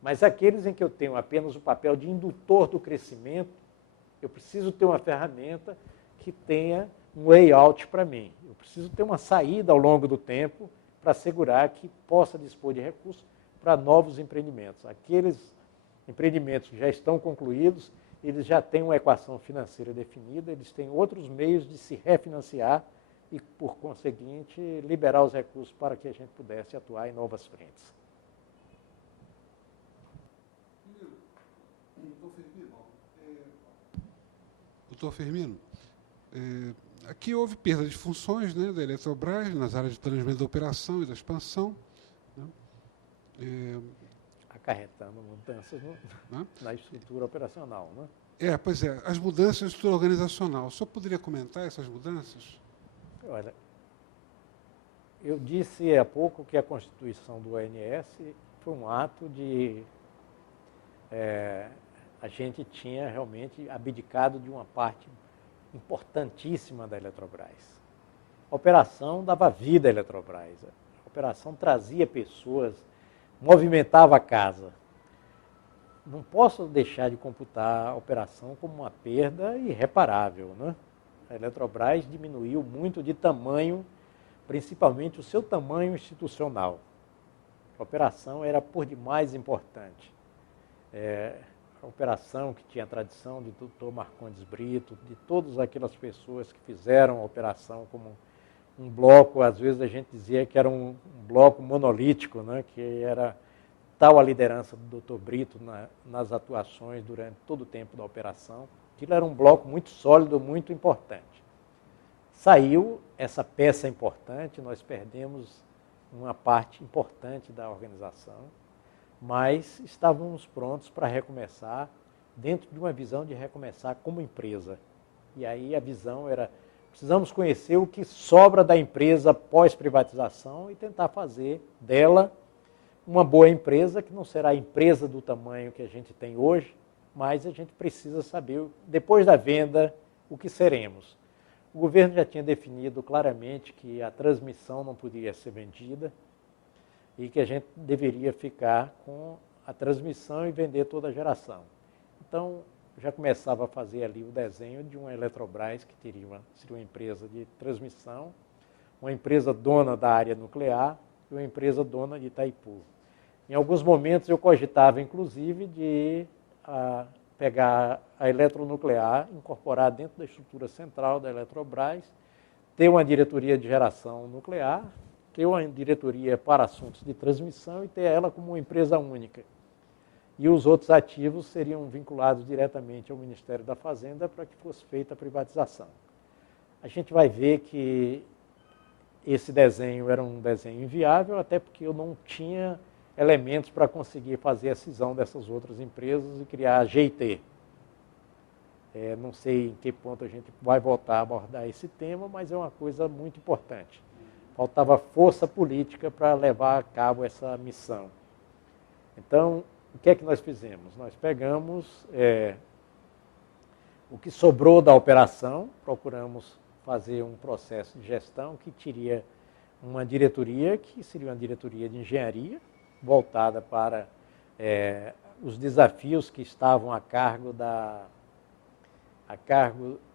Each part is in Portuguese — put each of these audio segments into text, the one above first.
Mas aqueles em que eu tenho apenas o papel de indutor do crescimento, eu preciso ter uma ferramenta que tenha um way out para mim. Eu preciso ter uma saída ao longo do tempo para assegurar que possa dispor de recursos para novos empreendimentos. Aqueles empreendimentos que já estão concluídos, eles já têm uma equação financeira definida, eles têm outros meios de se refinanciar e, por conseguinte, liberar os recursos para que a gente pudesse atuar em novas frentes. Doutor Firmino, aqui houve perda de funções, né, da Eletrobras nas áreas de planejamento da operação e da expansão, né, acarretando mudanças na estrutura operacional. Né? Pois é, as mudanças na estrutura organizacional. O senhor poderia comentar essas mudanças? Olha, eu disse há pouco que a constituição do ONS foi um ato de... a gente tinha realmente abdicado de uma parte importantíssima da Eletrobras. A operação dava vida à Eletrobras. A operação trazia pessoas, movimentava a casa. Não posso deixar de computar a operação como uma perda irreparável, né? A Eletrobras diminuiu muito de tamanho, principalmente o seu tamanho institucional. A operação era por demais importante. A operação que tinha a tradição de Dr. Marcondes Brito, de todas aquelas pessoas que fizeram a operação como um bloco, às vezes a gente dizia que era um bloco monolítico, né? Que era tal a liderança do Dr. Brito nas atuações durante todo o tempo da operação. Aquilo era um bloco muito sólido, muito importante. Saiu essa peça importante, nós perdemos uma parte importante da organização, mas estávamos prontos para recomeçar, dentro de uma visão de recomeçar como empresa. E aí a visão era, precisamos conhecer o que sobra da empresa pós-privatização e tentar fazer dela uma boa empresa, que não será a empresa do tamanho que a gente tem hoje, mas a gente precisa saber, depois da venda, o que seremos. O governo já tinha definido claramente que a transmissão não podia ser vendida e que a gente deveria ficar com a transmissão e vender toda a geração. Então, já começava a fazer ali o desenho de uma Eletrobras que seria uma empresa de transmissão, uma empresa dona da área nuclear e uma empresa dona de Itaipu. Em alguns momentos eu cogitava, inclusive, de pegar a eletronuclear, incorporar dentro da estrutura central da Eletrobras, ter uma diretoria de geração nuclear, ter uma diretoria para assuntos de transmissão e ter ela como uma empresa única. E os outros ativos seriam vinculados diretamente ao Ministério da Fazenda para que fosse feita a privatização. A gente vai ver que esse desenho era um desenho inviável, até porque eu não tinha elementos para conseguir fazer a cisão dessas outras empresas e criar a GIT. Não sei em que ponto a gente vai voltar a abordar esse tema, mas é uma coisa muito importante. Faltava força política para levar a cabo essa missão. Então, o que é que nós fizemos? Nós pegamos o que sobrou da operação, procuramos fazer um processo de gestão que teria uma diretoria, que seria uma diretoria de engenharia, voltada para os desafios que estavam a cargo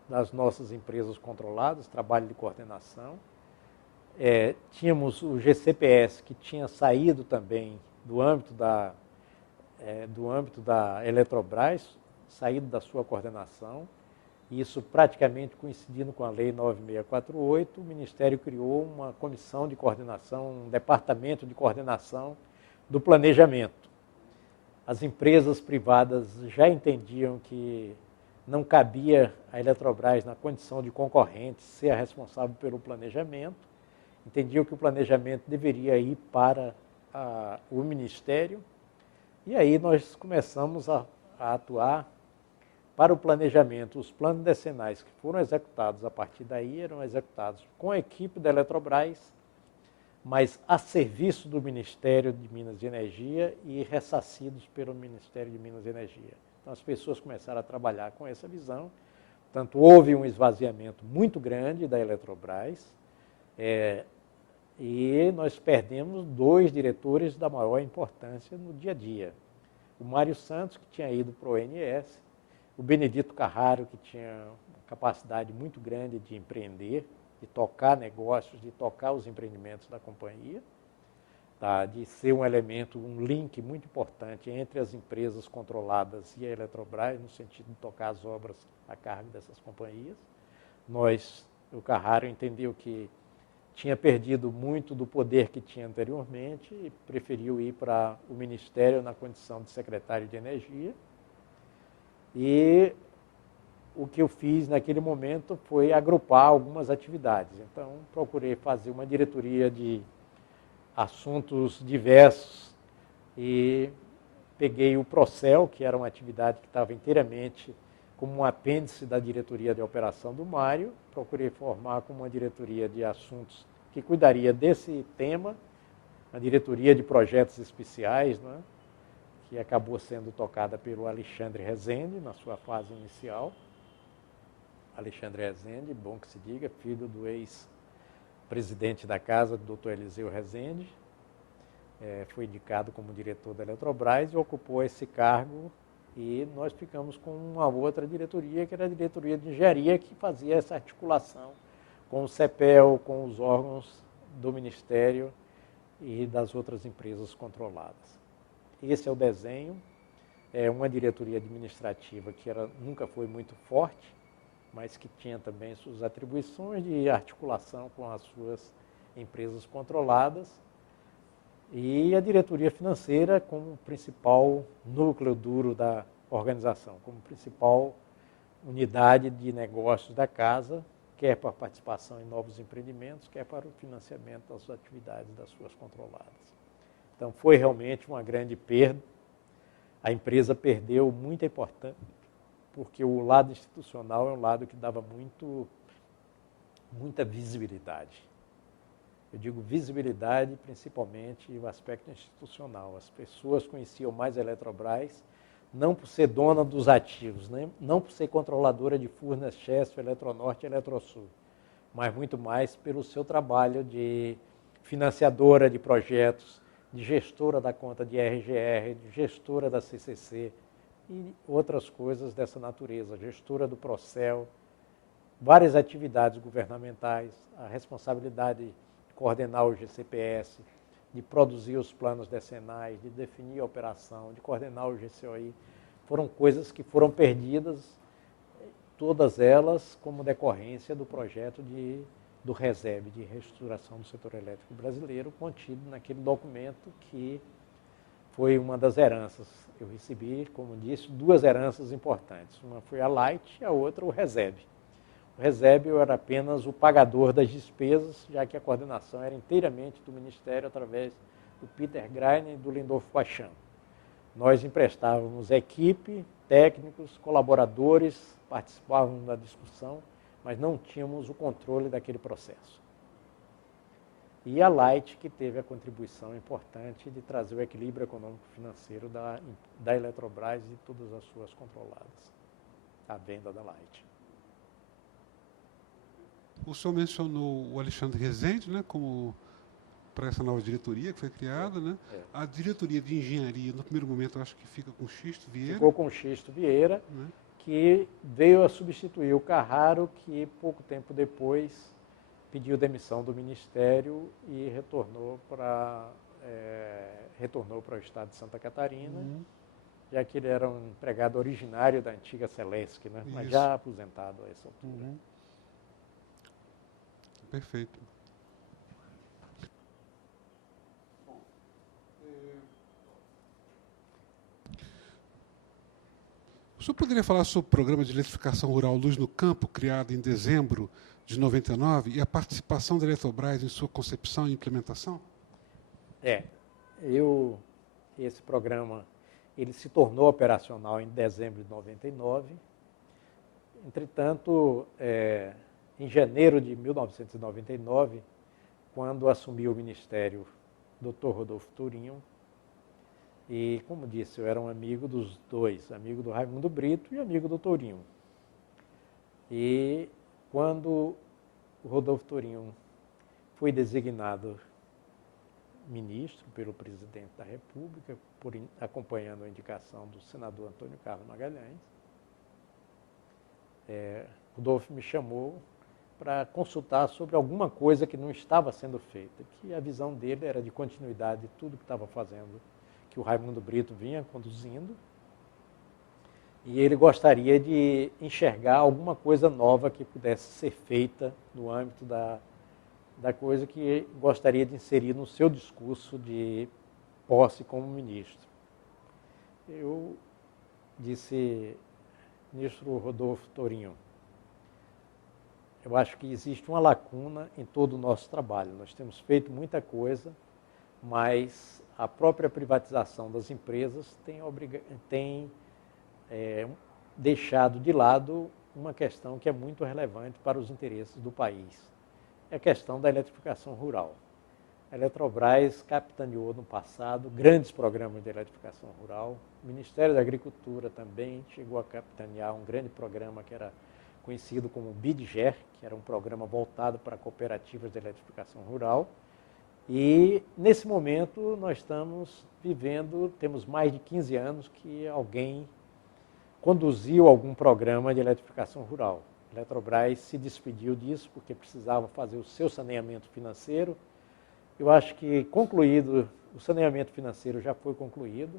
das nossas empresas controladas, trabalho de coordenação. Tínhamos o GCPS, que tinha saído também do âmbito da Eletrobras, saído da sua coordenação. Isso praticamente coincidindo com a Lei 9648, o Ministério criou uma comissão de coordenação, um departamento de coordenação do planejamento. As empresas privadas já entendiam que não cabia a Eletrobras, na condição de concorrente, ser a responsável pelo planejamento, entendiam que o planejamento deveria ir para o Ministério, e aí nós começamos a atuar para o planejamento. Os planos decenais que foram executados a partir daí eram executados com a equipe da Eletrobras, mas a serviço do Ministério de Minas e Energia e ressarcidos pelo Ministério de Minas e Energia. Então as pessoas começaram a trabalhar com essa visão, portanto houve um esvaziamento muito grande da Eletrobras, e nós perdemos 2 diretores da maior importância no dia a dia. o Mário Santos, que tinha ido para o ONS, o Benedito Carraro, que tinha uma capacidade muito grande de empreender, de tocar negócios, de tocar os empreendimentos da companhia, tá? De ser um elemento, um link muito importante entre as empresas controladas e a Eletrobras, no sentido de tocar as obras a cargo dessas companhias. O Carraro entendeu que tinha perdido muito do poder que tinha anteriormente e preferiu ir para o Ministério na condição de secretário de Energia. E o que eu fiz naquele momento foi agrupar algumas atividades. Então, procurei fazer uma diretoria de assuntos diversos e peguei o Procel, que era uma atividade que estava inteiramente como um apêndice da diretoria de operação do Mário, procurei formar como uma diretoria de assuntos que cuidaria desse tema, uma diretoria de projetos especiais, né, que acabou sendo tocada pelo Alexandre Rezende, na sua fase inicial. Alexandre Rezende, bom que se diga, filho do ex-presidente da casa, do Dr. Eliseu Rezende, foi indicado como diretor da Eletrobras e ocupou esse cargo. E nós ficamos com uma outra diretoria, que era a diretoria de engenharia, que fazia essa articulação com o CEPEL, com os órgãos do Ministério e das outras empresas controladas. Esse é o desenho. É uma diretoria administrativa que nunca foi muito forte, mas que tinha também suas atribuições de articulação com as suas empresas controladas. E a diretoria financeira como principal núcleo duro da organização, como principal unidade de negócios da casa, quer para a participação em novos empreendimentos, quer para o financiamento das atividades das suas controladas. Então foi realmente uma grande perda. A empresa perdeu muita importância, porque o lado institucional é um lado que dava muita visibilidade. Eu digo visibilidade, principalmente o aspecto institucional. As pessoas conheciam mais a Eletrobras, não por ser dona dos ativos, não por ser controladora de Furnas, Chesf, Eletronorte e Eletrosul, mas muito mais pelo seu trabalho de financiadora de projetos, de gestora da conta de RGR, de gestora da CCC e outras coisas dessa natureza, gestora do Procel, várias atividades governamentais, a responsabilidade coordenar o GCPS, de produzir os planos decenais, de definir a operação, de coordenar o GCOI, foram coisas que foram perdidas, todas elas como decorrência do projeto do RESEB, de reestruturação do setor elétrico brasileiro, contido naquele documento que foi uma das heranças. Eu recebi, como disse, duas heranças importantes. Uma foi a Light e a outra o RESEB. O RESEB era apenas o pagador das despesas, já que a coordenação era inteiramente do Ministério, através do Peter Greiner e do Lindolfo Paixão. Nós emprestávamos equipe, técnicos, colaboradores, participávamos da discussão, mas não tínhamos o controle daquele processo. E a Light, que teve a contribuição importante de trazer o equilíbrio econômico-financeiro da Eletrobras e todas as suas controladas, a venda da Light. O senhor mencionou o Alexandre Rezende, né, como para essa nova diretoria que foi criada, né? A diretoria de engenharia, no primeiro momento, eu acho que fica com o Xisto Vieira. Ficou com o Xisto Vieira, né? Que veio a substituir o Carraro, que pouco tempo depois pediu demissão do Ministério e retornou para o estado de Santa Catarina, já que ele era um empregado originário da antiga Celesc, né? Mas já aposentado a essa altura. Perfeito. O senhor poderia falar sobre o programa de eletrificação rural Luz no Campo, criado em dezembro de 99, e a participação da Eletrobras em sua concepção e implementação? Esse programa ele se tornou operacional em dezembro de 99. Entretanto, em janeiro de 1999, quando assumiu o Ministério Dr. Rodolfo Tourinho, e, como disse, eu era um amigo dos dois, amigo do Raimundo Brito e amigo do Tourinho. E quando o Rodolfo Tourinho foi designado ministro pelo presidente da República, acompanhando a indicação do senador Antônio Carlos Magalhães. Rodolfo me chamou para consultar sobre alguma coisa que não estava sendo feita, que a visão dele era de continuidade de tudo que estava fazendo, que o Raimundo Brito vinha conduzindo, e ele gostaria de enxergar alguma coisa nova que pudesse ser feita no âmbito da coisa que gostaria de inserir no seu discurso de posse como ministro. Eu disse, ministro Rodolfo Torinho, eu acho que existe uma lacuna em todo o nosso trabalho. Nós temos feito muita coisa, mas a própria privatização das empresas tem deixado de lado uma questão que é muito relevante para os interesses do país. É a questão da eletrificação rural. A Eletrobras capitaneou no passado grandes programas de eletrificação rural. O Ministério da Agricultura também chegou a capitanear um grande programa que era conhecido como BIDGER, que era um programa voltado para cooperativas de eletrificação rural. E, nesse momento, nós estamos temos mais de 15 anos que alguém conduziu algum programa de eletrificação rural. A Eletrobras se despediu disso porque precisava fazer o seu saneamento financeiro. Eu acho que concluído, o saneamento financeiro já foi concluído,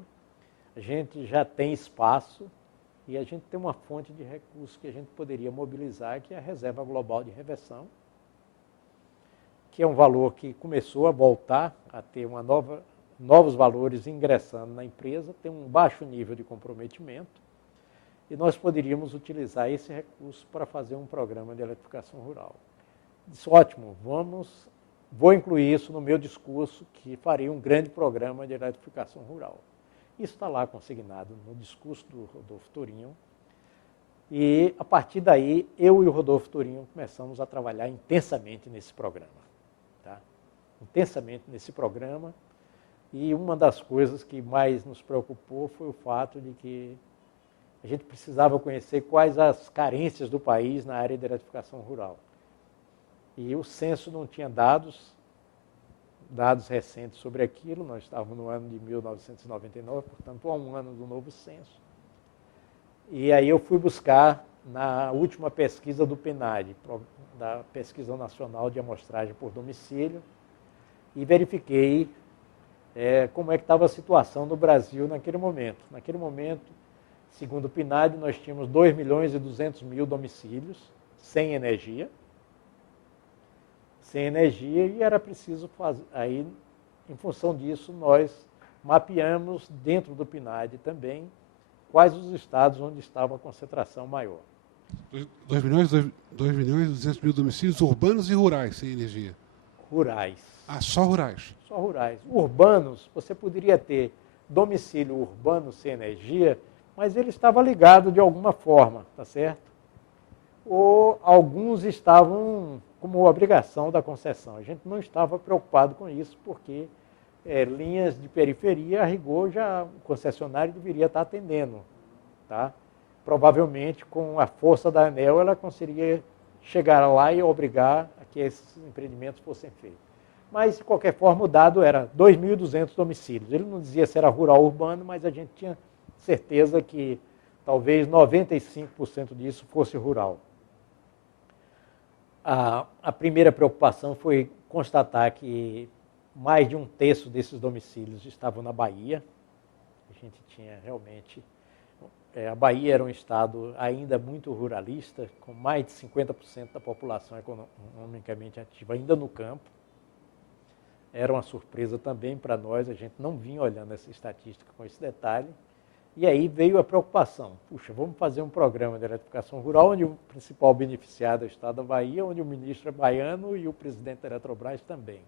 a gente já tem espaço e a gente tem uma fonte de recursos que a gente poderia mobilizar, que é a Reserva Global de Reversão, que é um valor que começou a voltar a ter novos valores ingressando na empresa, tem um baixo nível de comprometimento, e nós poderíamos utilizar esse recurso para fazer um programa de eletrificação rural. Disse, ótimo, vou incluir isso no meu discurso, que faria um grande programa de eletrificação rural. Isso está lá consignado no discurso do Rodolfo Torinho. E, a partir daí, eu e o Rodolfo Torinho começamos a trabalhar intensamente nesse programa. Tá? Intensamente nesse programa. E uma das coisas que mais nos preocupou foi o fato de que a gente precisava conhecer quais as carências do país na área de eletrificação rural. E o censo não tinha dados recentes sobre aquilo, nós estávamos no ano de 1999, portanto, há um ano do novo censo. E aí eu fui buscar na última pesquisa do PNAD, da Pesquisa Nacional de Amostragem por Domicílio, e verifiquei como é que estava a situação do Brasil naquele momento. Naquele momento, segundo o PNAD, nós tínhamos 2.200.000 domicílios sem energia, e era preciso fazer. Aí, em função disso, nós mapeamos dentro do PNAD também quais os estados onde estava a concentração maior. 2.200.000 domicílios urbanos e rurais sem energia? Rurais. Ah, só rurais? Só rurais. Urbanos, você poderia ter domicílio urbano sem energia, mas ele estava ligado de alguma forma, tá certo? Ou alguns estavam como obrigação da concessão. A gente não estava preocupado com isso, porque linhas de periferia, a rigor, já o concessionário deveria estar atendendo. Tá? Provavelmente, com a força da ANEEL, ela conseguiria chegar lá e obrigar a que esses empreendimentos fossem feitos. Mas, de qualquer forma, o dado era 2.200 domicílios. Ele não dizia se era rural ou urbano, mas a gente tinha certeza que talvez 95% disso fosse rural. A primeira preocupação foi constatar que mais de um terço desses domicílios estavam na Bahia. A gente tinha realmente... a Bahia era um estado ainda muito ruralista, com mais de 50% da população economicamente ativa ainda no campo. Era uma surpresa também para nós, a gente não vinha olhando essa estatística com esse detalhe. E aí veio a preocupação, puxa, vamos fazer um programa de eletrificação rural, onde o principal beneficiado é o estado da Bahia, onde o ministro é baiano e o presidente da Eletrobras também.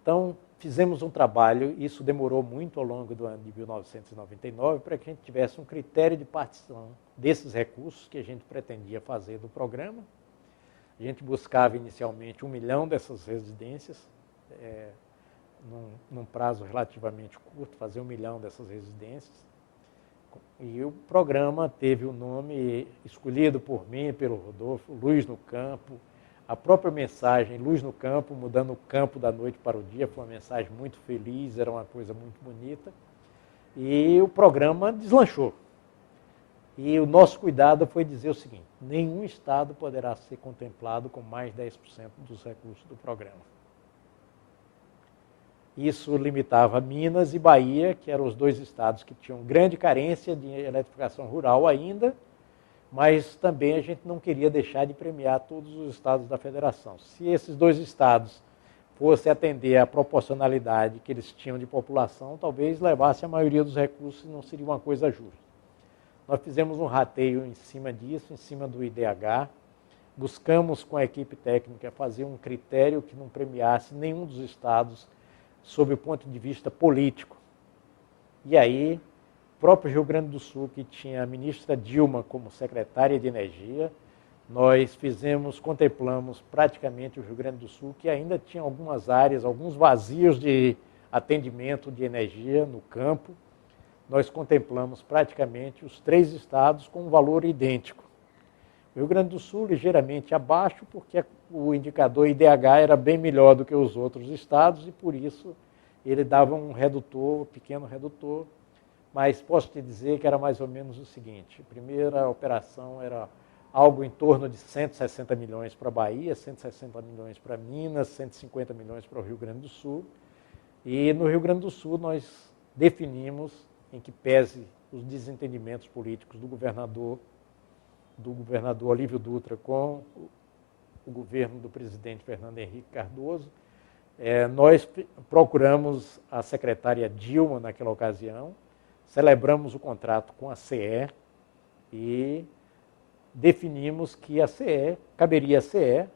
Então, fizemos um trabalho, isso demorou muito ao longo do ano de 1999, para que a gente tivesse um critério de partição desses recursos que a gente pretendia fazer do programa. A gente buscava inicialmente 1 milhão dessas residências, num prazo relativamente curto, fazer 1 milhão dessas residências. E o programa teve o nome escolhido por mim, pelo Rodolfo, Luz no Campo, A própria mensagem Luz no Campo, mudando o campo da noite para o dia, foi uma mensagem muito feliz, era uma coisa muito bonita. E o programa deslanchou. E o nosso cuidado foi dizer o seguinte: nenhum estado poderá ser contemplado com mais de 10% dos recursos do programa. Isso limitava Minas e Bahia, que eram os dois estados que tinham grande carência de eletrificação rural ainda, mas também a gente não queria deixar de premiar todos os estados da federação. Se esses dois estados fossem atender à proporcionalidade que eles tinham de população, talvez levasse a maioria dos recursos e não seria uma coisa justa. Nós fizemos um rateio em cima disso, em cima do IDH, buscamos com a equipe técnica fazer um critério que não premiasse nenhum dos estados sob o ponto de vista político. E aí, o próprio Rio Grande do Sul, que tinha a ministra Dilma como secretária de Energia, nós contemplamos praticamente o Rio Grande do Sul, que ainda tinha algumas áreas, alguns vazios de atendimento de energia no campo. Nós contemplamos praticamente os 3 estados com um valor idêntico. O Rio Grande do Sul ligeiramente abaixo, porque o indicador IDH era bem melhor do que os outros estados e por isso ele dava um redutor, um pequeno redutor, mas posso te dizer que era mais ou menos o seguinte: a primeira operação era algo em torno de 160 milhões para a Bahia, 160 milhões para Minas, 150 milhões para o Rio Grande do Sul. E no Rio Grande do Sul nós definimos, em que pese os desentendimentos políticos do governador Olívio Dutra com o governo do presidente Fernando Henrique Cardoso, nós procuramos a secretária Dilma naquela ocasião, celebramos o contrato com a CE e definimos que caberia a CE,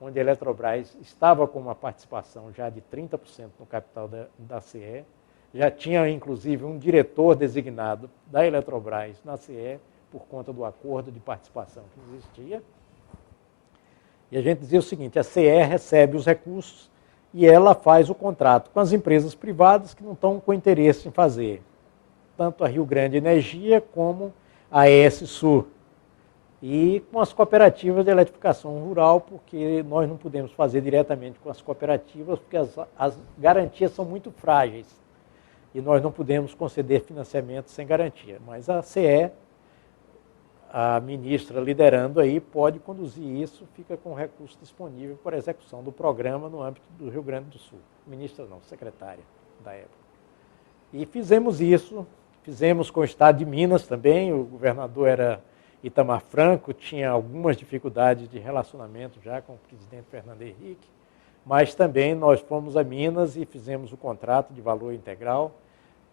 onde a Eletrobras estava com uma participação já de 30% no capital da CE, já tinha inclusive um diretor designado da Eletrobras na CE, por conta do acordo de participação que existia. E a gente dizia o seguinte: a CE recebe os recursos e ela faz o contrato com as empresas privadas que não estão com interesse em fazer, tanto a Rio Grande Energia como a AES Sul, e com as cooperativas de eletrificação rural, porque nós não podemos fazer diretamente com as cooperativas, porque as garantias são muito frágeis e nós não podemos conceder financiamento sem garantia. Mas a CE, a ministra liderando aí, pode conduzir isso, fica com recurso disponível para a execução do programa no âmbito do Rio Grande do Sul. Ministra não, secretária da época. E fizemos isso, fizemos com o estado de Minas também, o governador era Itamar Franco, tinha algumas dificuldades de relacionamento já com o presidente Fernando Henrique, mas também nós fomos a Minas e fizemos o contrato de valor integral.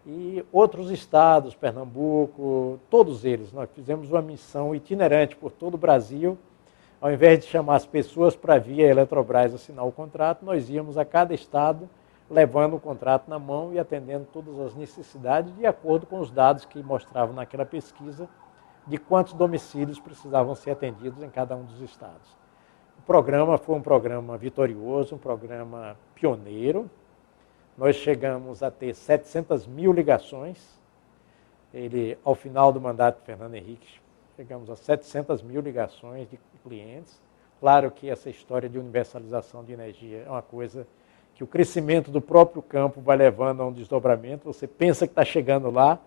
E outros estados, Pernambuco, todos eles, nós fizemos uma missão itinerante por todo o Brasil. Ao invés de chamar as pessoas para via Eletrobras assinar o contrato, nós íamos a cada estado levando o contrato na mão e atendendo todas as necessidades de acordo com os dados que mostravam naquela pesquisa de quantos domicílios precisavam ser atendidos em cada um dos estados. O programa foi um programa vitorioso, um programa pioneiro. Nós chegamos a ter 700 mil ligações. Ao final do mandato de Fernando Henrique, chegamos a 700 mil ligações de clientes. Claro que essa história de universalização de energia é uma coisa que o crescimento do próprio campo vai levando a um desdobramento. Você pensa que está chegando lá,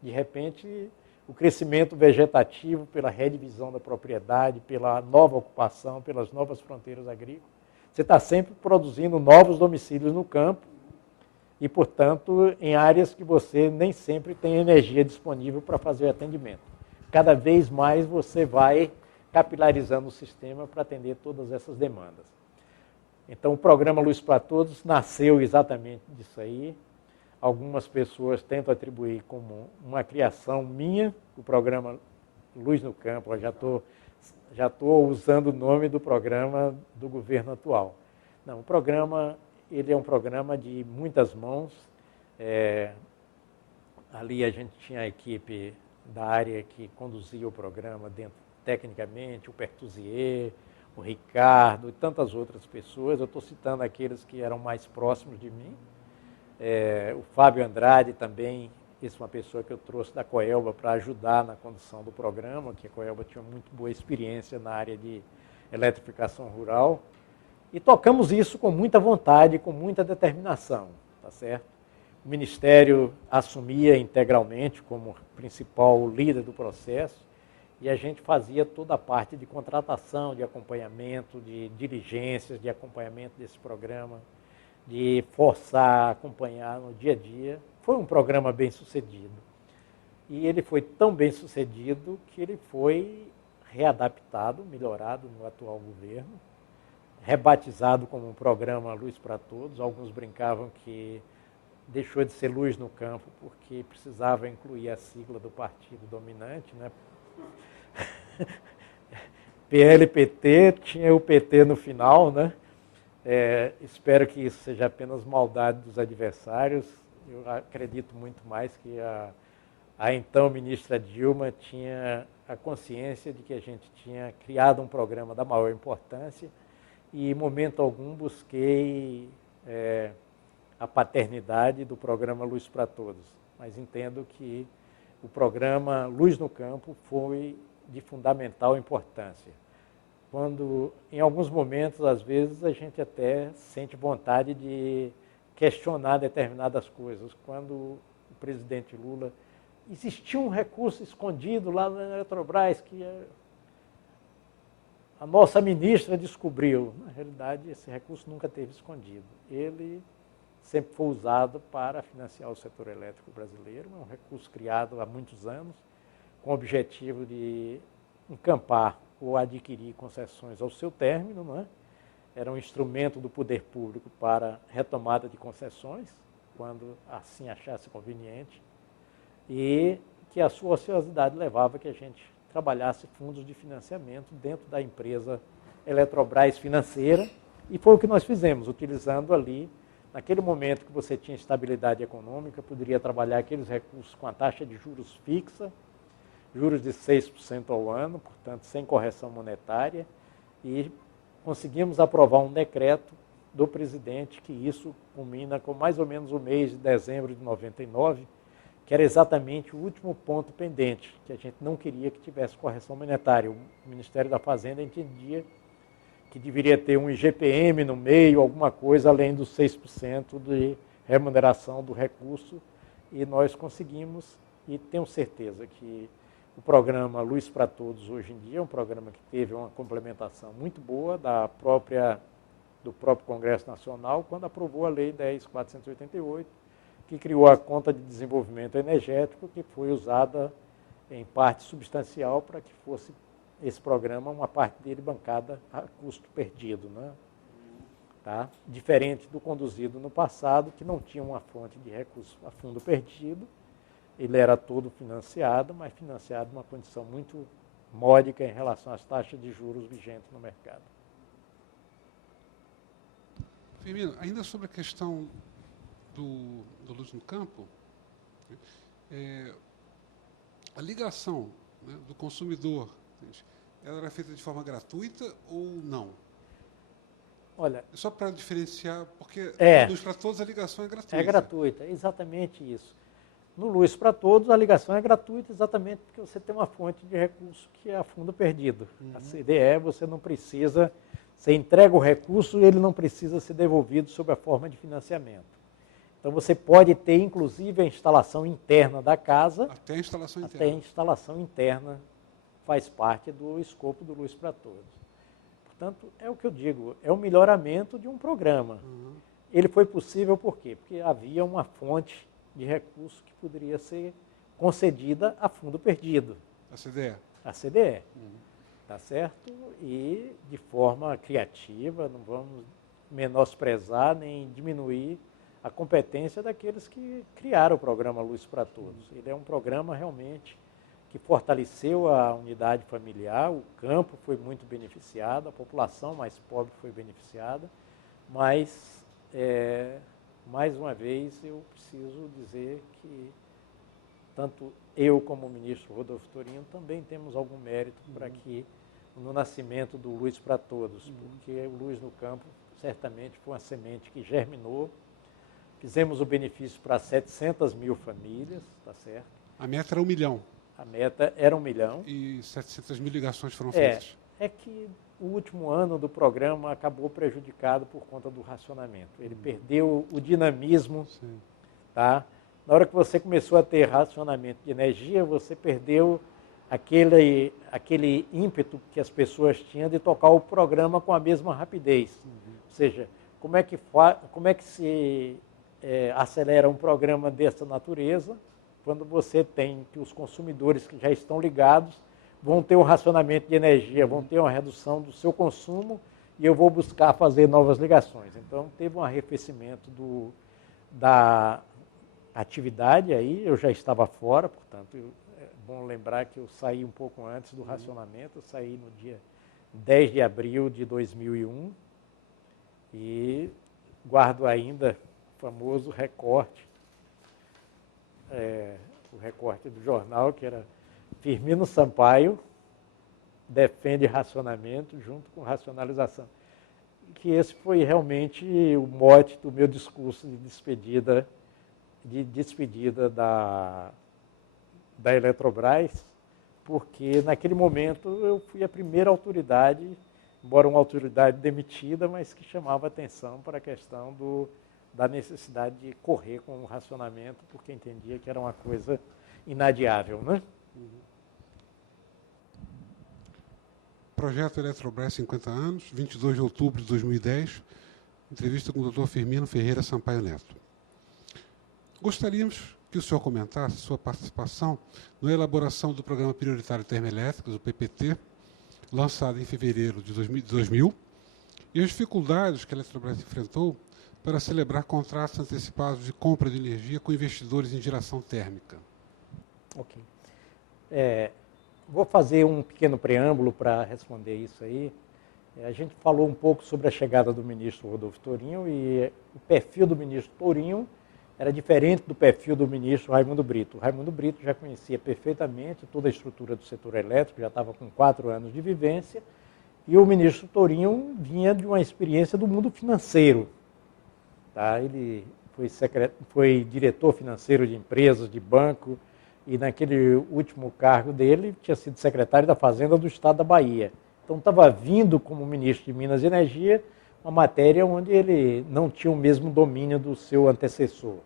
de repente o crescimento vegetativo pela redivisão da propriedade, pela nova ocupação, pelas novas fronteiras agrícolas. Você está sempre produzindo novos domicílios no campo, e, portanto, em áreas que você nem sempre tem energia disponível para fazer o atendimento. Cada vez mais você vai capilarizando o sistema para atender todas essas demandas. Então, o programa Luz para Todos nasceu exatamente disso aí. Algumas pessoas tentam atribuir como uma criação minha, o programa Luz no Campo. Eu já estou usando o nome do programa do governo atual. Não, o programa... ele é um programa de muitas mãos. Ali a gente tinha a equipe da área que conduzia o programa tecnicamente, o Pertusier, o Ricardo e tantas outras pessoas. Eu estou citando aqueles que eram mais próximos de mim. O Fábio Andrade também, essa é uma pessoa que eu trouxe da Coelba para ajudar na condução do programa, que a Coelba tinha muito boa experiência na área de eletrificação rural, e tocamos isso com muita vontade, com muita determinação, tá certo? O Ministério assumia integralmente como principal líder do processo e a gente fazia toda a parte de contratação, de acompanhamento, de diligências, de acompanhamento desse programa, de forçar a acompanhar no dia a dia. Foi um programa bem sucedido. E ele foi tão bem sucedido que ele foi readaptado, melhorado no atual governo, rebatizado como um programa Luz para Todos. Alguns brincavam que deixou de ser Luz no Campo porque precisava incluir a sigla do partido dominante, né? PLPT, tinha o PT no final, né? Espero que isso seja apenas maldade dos adversários. Eu acredito muito mais que a então ministra Dilma tinha a consciência de que a gente tinha criado um programa da maior importância e, em momento algum, busquei a paternidade do programa Luz para Todos. Mas entendo que o programa Luz no Campo foi de fundamental importância. Quando, em alguns momentos, às vezes, a gente até sente vontade de questionar determinadas coisas. Quando o presidente Lula, existia um recurso escondido lá na Eletrobras que a nossa ministra descobriu. Na realidade, esse recurso nunca esteve escondido. Ele sempre foi usado para financiar o setor elétrico brasileiro. É um recurso criado há muitos anos, com o objetivo de encampar ou adquirir concessões ao seu término, não é? Era um instrumento do poder público para retomada de concessões, quando assim achasse conveniente, e que a sua ociosidade levava que a gente trabalhasse fundos de financiamento dentro da empresa Eletrobras financeira, e foi o que nós fizemos, utilizando ali, naquele momento que você tinha estabilidade econômica, poderia trabalhar aqueles recursos com a taxa de juros fixa, juros de 6% ao ano, portanto, sem correção monetária, e conseguimos aprovar um decreto do presidente, que isso culmina com mais ou menos o mês de dezembro de 99, que era exatamente o último ponto pendente, que a gente não queria que tivesse correção monetária. O Ministério da Fazenda entendia que deveria ter um IGPM no meio, alguma coisa além dos 6% de remuneração do recurso, e nós conseguimos, e tenho certeza que o programa Luz para Todos, hoje em dia, é um programa que teve uma complementação muito boa do próprio Congresso Nacional, quando aprovou a Lei 10.488, que criou a Conta de Desenvolvimento Energético, que foi usada em parte substancial para que fosse esse programa, uma parte dele bancada a custo perdido, né? Tá? Diferente do conduzido no passado, que não tinha uma fonte de recurso a fundo perdido. Ele era todo financiado, mas financiado numa condição muito módica em relação às taxas de juros vigentes no mercado. Firmino, ainda sobre a questão do Luz no Campo, a ligação, né, do consumidor, ela era feita de forma gratuita ou não? Olha, só para diferenciar, porque Luz para Todos a ligação é gratuita. É gratuita, é exatamente isso. No Luz para Todos, a ligação é gratuita exatamente porque você tem uma fonte de recurso que é a fundo perdido. A CDE, você não precisa, você entrega o recurso e ele não precisa ser devolvido sob a forma de financiamento. Então, você pode ter, inclusive, a instalação interna da casa. Até a instalação interna. Até a instalação interna faz parte do escopo do Luz para Todos. Portanto, é o que eu digo, é o melhoramento de um programa. Ele foi possível por quê? Porque havia uma fonte de recurso que poderia ser concedida a fundo perdido. A CDE. A CDE. Tá certo? E de forma criativa, não vamos menosprezar nem diminuir a competência daqueles que criaram o programa Luz para Todos. Ele é um programa realmente que fortaleceu a unidade familiar, o campo foi muito beneficiado, a população mais pobre foi beneficiada, mas, mais uma vez, eu preciso dizer que tanto eu como o ministro Rodolfo Torino também temos algum mérito para que no nascimento do Luz para Todos, porque o Luz no Campo certamente foi uma semente que germinou, fizemos o benefício para 700 mil famílias, tá certo? A meta era 1 milhão. A meta era 1 milhão. E 700 mil ligações foram feitas. é que o último ano do programa acabou prejudicado por conta do racionamento. Ele perdeu o dinamismo, tá? Na hora que você começou a ter racionamento de energia, você perdeu aquele ímpeto que as pessoas tinham de tocar o programa com a mesma rapidez. Ou seja, como é que se acelera um programa dessa natureza quando você tem que os consumidores que já estão ligados vão ter um racionamento de energia, vão ter uma redução do seu consumo e eu vou buscar fazer novas ligações. Então, teve um arrefecimento da atividade aí, eu já estava fora, portanto, é bom lembrar que eu saí um pouco antes do racionamento, eu saí no dia 10 de abril de 2001 e guardo ainda o famoso recorte, o recorte do jornal, que era Firmino Sampaio defende racionamento junto com racionalização. Que esse foi realmente o mote do meu discurso de despedida da Eletrobras, porque naquele momento eu fui a primeira autoridade, embora uma autoridade demitida, mas que chamava atenção para a questão da necessidade de correr com o racionamento, porque entendia que era uma coisa inadiável, né? Projeto Eletrobras 50 anos, 22 de outubro de 2010, entrevista com o Dr. Firmino Ferreira Sampaio Neto. Gostaríamos que o senhor comentasse sua participação na elaboração do Programa Prioritário Termoelétricos, o PPT, lançado em fevereiro de 2000, e as dificuldades que a Eletrobras enfrentou para celebrar contratos antecipados de compra de energia com investidores em geração térmica. Ok. Vou fazer um pequeno preâmbulo para responder isso aí. A gente falou um pouco sobre a chegada do ministro Rodolfo Tourinho e o perfil do ministro Tourinho era diferente do perfil do ministro Raimundo Brito. O Raimundo Brito já conhecia perfeitamente toda a estrutura do setor elétrico, já estava com 4 anos de vivência, e o ministro Tourinho vinha de uma experiência do mundo financeiro. Tá? Ele foi diretor financeiro de empresas, de banco, e naquele último cargo dele tinha sido secretário da Fazenda do Estado da Bahia. Então estava vindo como ministro de Minas e Energia uma matéria onde ele não tinha o mesmo domínio do seu antecessor.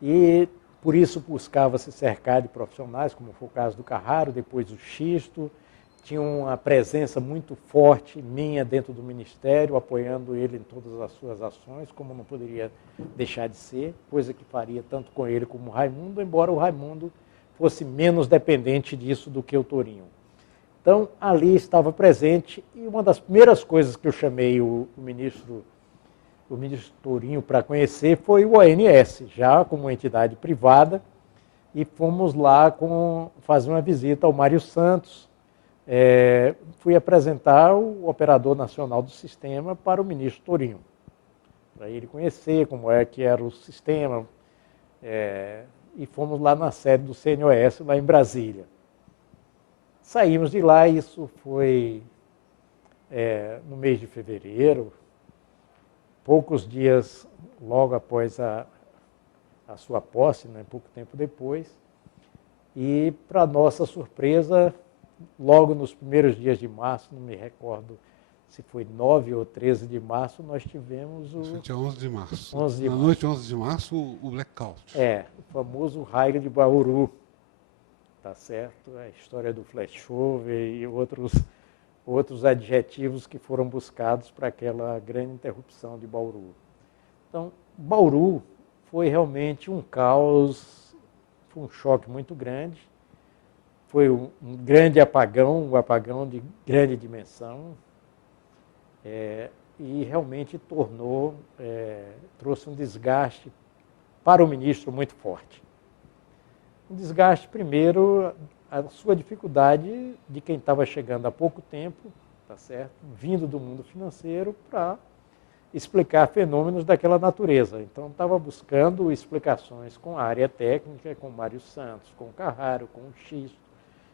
E por isso buscava se cercar de profissionais, como foi o caso do Carraro, depois o Xisto, tinha uma presença muito forte minha dentro do Ministério, apoiando ele em todas as suas ações, como não poderia deixar de ser, coisa que faria tanto com ele como o Raimundo, embora o Raimundo fosse menos dependente disso do que o Tourinho. Então, ali estava presente, e uma das primeiras coisas que eu chamei o ministro Tourinho para conhecer foi o ONS, já como entidade privada, e fomos lá fazer uma visita ao Mário Santos. Fui apresentar o operador nacional do sistema para o ministro Tourinho, para ele conhecer como é que era o sistema, e fomos lá na sede do CNOS, lá em Brasília. Saímos de lá, isso foi no mês de fevereiro, poucos dias logo após a sua posse, né, pouco tempo depois, e para nossa surpresa, logo nos primeiros dias de março, não me recordo se foi 9 ou 13 de março, nós tivemos Foi dia 11 de março. 11 de Na março. noite 11 de março, o blackout. O famoso raio de Bauru, tá certo? A história do flashover e outros adjetivos que foram buscados para aquela grande interrupção de Bauru. Então, Bauru foi realmente um caos, foi um choque muito grande. Foi um grande apagão, um apagão de grande dimensão, e realmente trouxe um desgaste para o ministro muito forte. Um desgaste, primeiro, a sua dificuldade de quem estava chegando há pouco tempo, tá certo? Vindo do mundo financeiro, para explicar fenômenos daquela natureza. Então, estava buscando explicações com a área técnica, com o Mário Santos, com o Carraro, com o Xisto,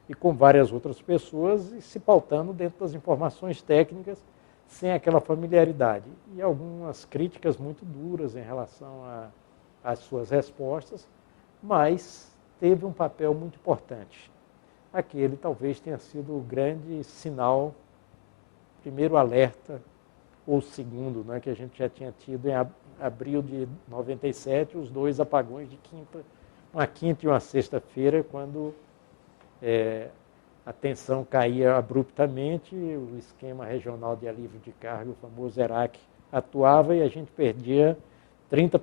e com várias outras pessoas, e se pautando dentro das informações técnicas, sem aquela familiaridade. E algumas críticas muito duras em relação às suas respostas, mas teve um papel muito importante. aquele talvez tenha sido o grande sinal, primeiro alerta, ou segundo, né, que a gente já tinha tido em abril de 97, os dois apagões de uma quinta e uma sexta-feira, quando a tensão caía abruptamente, o esquema regional de alívio de carga, o famoso ERAC, atuava e a gente perdia 30%